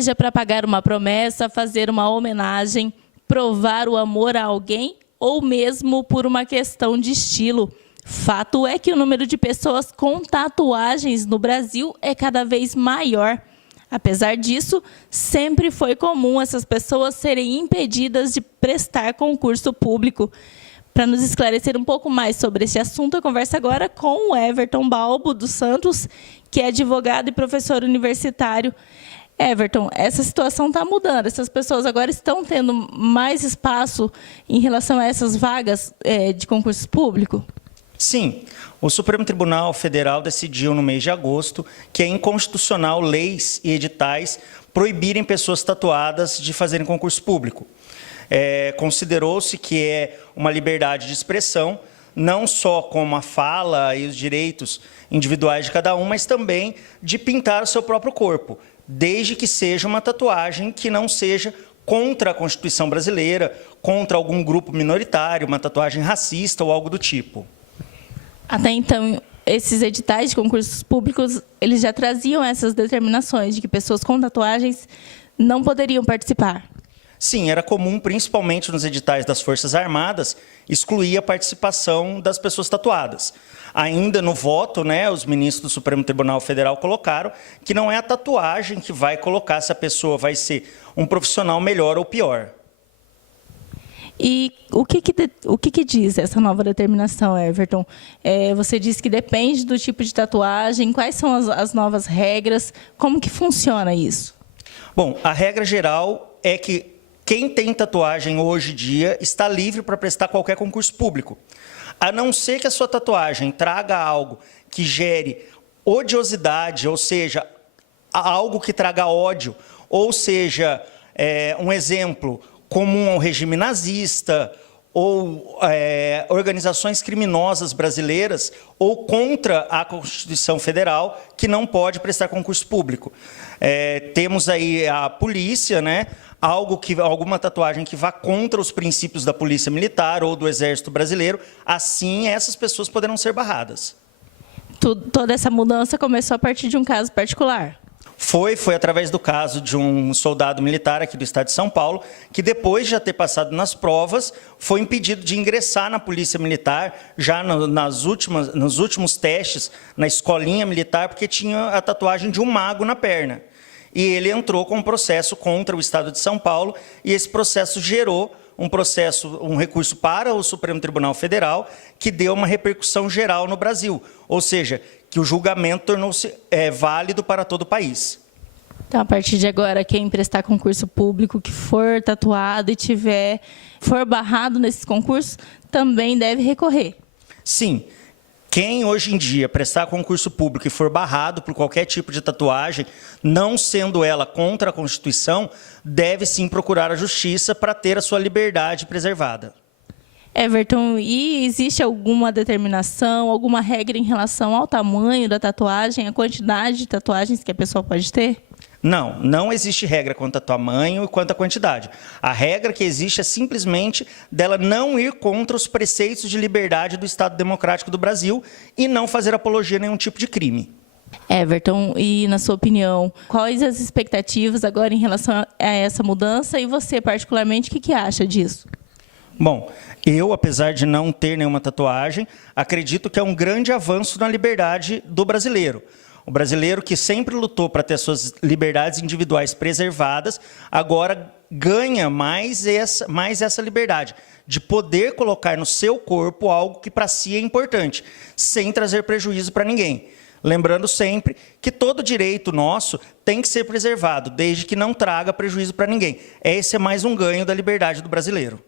seja para pagar uma promessa, fazer uma homenagem, provar o amor a alguém ou mesmo por uma questão de estilo. Fato é que o número de pessoas com tatuagens no Brasil é cada vez maior. Apesar disso, sempre foi comum essas pessoas serem impedidas de prestar concurso público. Para nos esclarecer um pouco mais sobre esse assunto, eu converso agora com o Everton Balbo dos Santos, que é advogado e professor universitário. Everton, essa situação está mudando. Essas pessoas agora estão tendo mais espaço em relação a essas vagas de concurso público? Sim, o Supremo Tribunal Federal decidiu no mês de agosto que é inconstitucional leis e editais proibirem pessoas tatuadas de fazerem concurso público. Considerou-se que é uma liberdade de expressão, não só como a fala e os direitos individuais de cada um, mas também de pintar o seu próprio corpo, desde que seja uma tatuagem que não seja contra a Constituição brasileira, contra algum grupo minoritário, uma tatuagem racista ou algo do tipo. Até então, esses editais de concursos públicos, eles já traziam essas determinações de que pessoas com tatuagens não poderiam participar. Sim, era comum, principalmente nos editais das Forças Armadas, excluir a participação das pessoas tatuadas. Ainda no voto, os ministros do Supremo Tribunal Federal colocaram que não é a tatuagem que vai colocar se a pessoa vai ser um profissional melhor ou pior. E o que diz essa nova determinação, Everton? Você disse que depende do tipo de tatuagem, quais são as novas regras, como que funciona isso? Bom, a regra geral é que quem tem tatuagem hoje em dia está livre para prestar qualquer concurso público, a não ser que a sua tatuagem traga algo que gere odiosidade, ou seja, algo que traga ódio, ou seja, um exemplo comum ao regime nazista, ou organizações criminosas brasileiras, ou contra a Constituição Federal, que não pode prestar concurso público. Temos aí a polícia, alguma tatuagem que vá contra os princípios da Polícia Militar ou do Exército Brasileiro, assim essas pessoas poderão ser barradas. Toda essa mudança começou a partir de um caso particular? Foi através do caso de um soldado militar aqui do estado de São Paulo, que depois de já ter passado nas provas, foi impedido de ingressar na Polícia Militar, já nos últimos testes, na escolinha militar, porque tinha a tatuagem de um mago na perna. E ele entrou com um processo contra o estado de São Paulo, e esse processo gerou um recurso para o Supremo Tribunal Federal, que deu uma repercussão geral no Brasil, ou seja, que o julgamento tornou-se válido para todo o país. Então, a partir de agora, quem prestar concurso público, que for tatuado e for barrado nesses concursos, também deve recorrer? Sim. Quem hoje em dia prestar concurso público e for barrado por qualquer tipo de tatuagem, não sendo ela contra a Constituição, deve sim procurar a justiça para ter a sua liberdade preservada. Everton, e existe alguma determinação, alguma regra em relação ao tamanho da tatuagem, a quantidade de tatuagens que a pessoa pode ter? Não existe regra quanto ao tamanho e quanto à quantidade. A regra que existe é simplesmente dela não ir contra os preceitos de liberdade do Estado Democrático do Brasil e não fazer apologia a nenhum tipo de crime. Everton, e na sua opinião, quais as expectativas agora em relação a essa mudança e você, particularmente, o que acha disso? Bom, eu, apesar de não ter nenhuma tatuagem, acredito que é um grande avanço na liberdade do brasileiro. O brasileiro que sempre lutou para ter suas liberdades individuais preservadas, agora ganha mais essa liberdade de poder colocar no seu corpo algo que para si é importante, sem trazer prejuízo para ninguém. Lembrando sempre que todo direito nosso tem que ser preservado, desde que não traga prejuízo para ninguém. Esse é mais um ganho da liberdade do brasileiro.